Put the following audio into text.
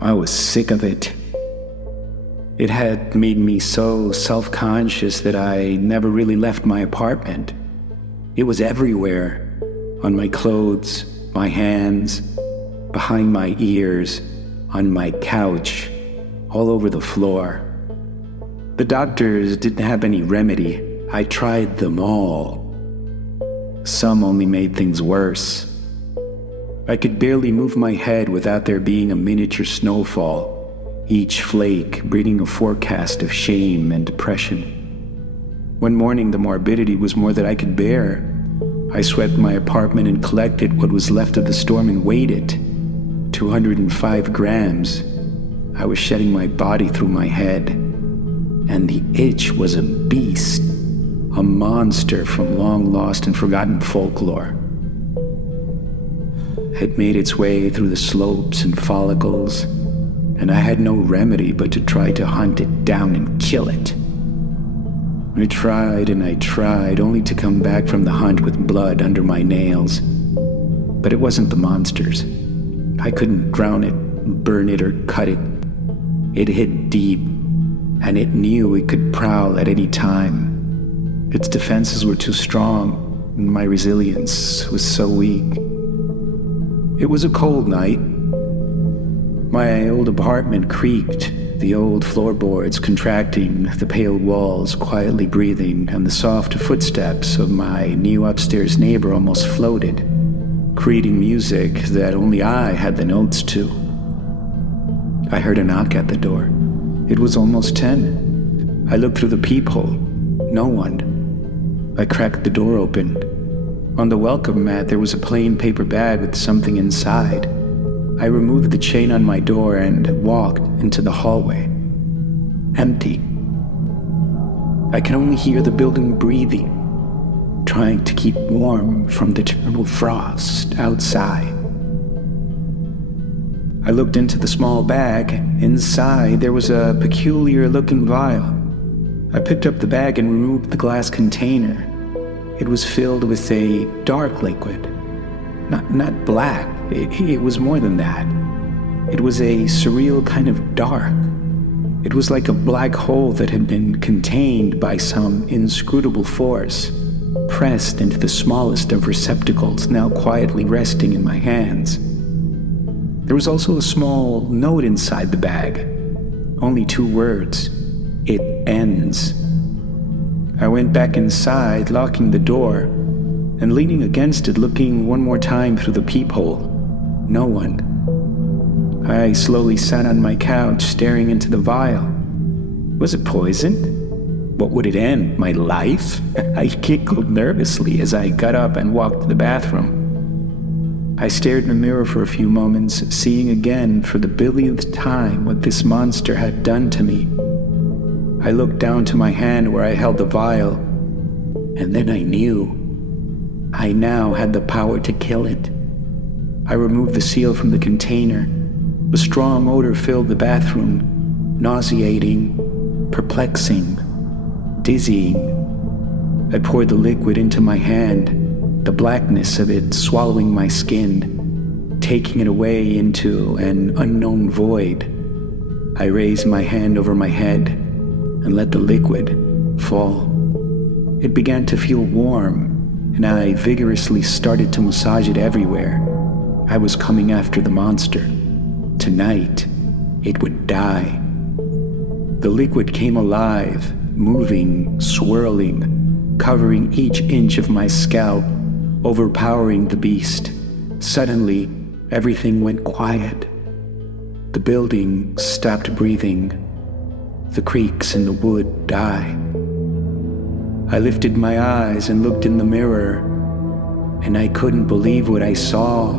I was sick of it. It had made me so self-conscious that I never really left my apartment. It was everywhere, on my clothes, my hands, behind my ears, on my couch, all over the floor. The doctors didn't have any remedy. I tried them all. Some only made things worse. I could barely move my head without there being a miniature snowfall, each flake breeding a forecast of shame and depression. One morning, the morbidity was more than I could bear. I swept my apartment and collected what was left of the storm and weighed it. 205 grams. I was shedding my body through my head. And the itch was a beast, a monster from long lost and forgotten folklore. It made its way through the slopes and follicles, and I had no remedy but to try to hunt it down and kill it. I tried and I tried, only to come back from the hunt with blood under my nails. But it wasn't the monsters. I couldn't drown it, burn it, or cut it. It hid deep, and it knew it could prowl at any time. Its defenses were too strong, and my resilience was so weak. It was a cold night. My old apartment creaked, the old floorboards contracting, the pale walls quietly breathing, and the soft footsteps of my new upstairs neighbor almost floated, creating music that only I had the notes to. I heard a knock at the door. It was almost 10. I looked through the peephole. No one. I cracked the door open. On the welcome mat, there was a plain paper bag with something inside. I removed the chain on my door and walked into the hallway. Empty. I could only hear the building breathing, trying to keep warm from the terrible frost outside. I looked into the small bag. Inside, there was a peculiar-looking vial. I picked up the bag and removed the glass container. It was filled with a dark liquid. Not black. It was more than that. It was a surreal kind of dark. It was like a black hole that had been contained by some inscrutable force, pressed into the smallest of receptacles, now quietly resting in my hands. There was also a small note inside the bag. Only 2 words. It ends. I went back inside, locking the door, and leaning against it, looking one more time through the peephole. No one. I slowly sat on my couch, staring into the vial. Was it poison? What would it end? My life? I giggled nervously as I got up and walked to the bathroom. I stared in the mirror for a few moments, seeing again for the billionth time what this monster had done to me. I looked down to my hand where I held the vial, and then I knew. I now had the power to kill it. I removed the seal from the container. A strong odor filled the bathroom, nauseating, perplexing, dizzying. I poured the liquid into my hand, the blackness of it swallowing my skin, taking it away into an unknown void. I raised my hand over my head and let the liquid fall. It began to feel warm, and I vigorously started to massage it everywhere. I was coming after the monster. Tonight, it would die. The liquid came alive, moving, swirling, covering each inch of my scalp, overpowering the beast. Suddenly, everything went quiet. The building stopped breathing. The creaks in the wood died. I lifted my eyes and looked in the mirror, and I couldn't believe what I saw.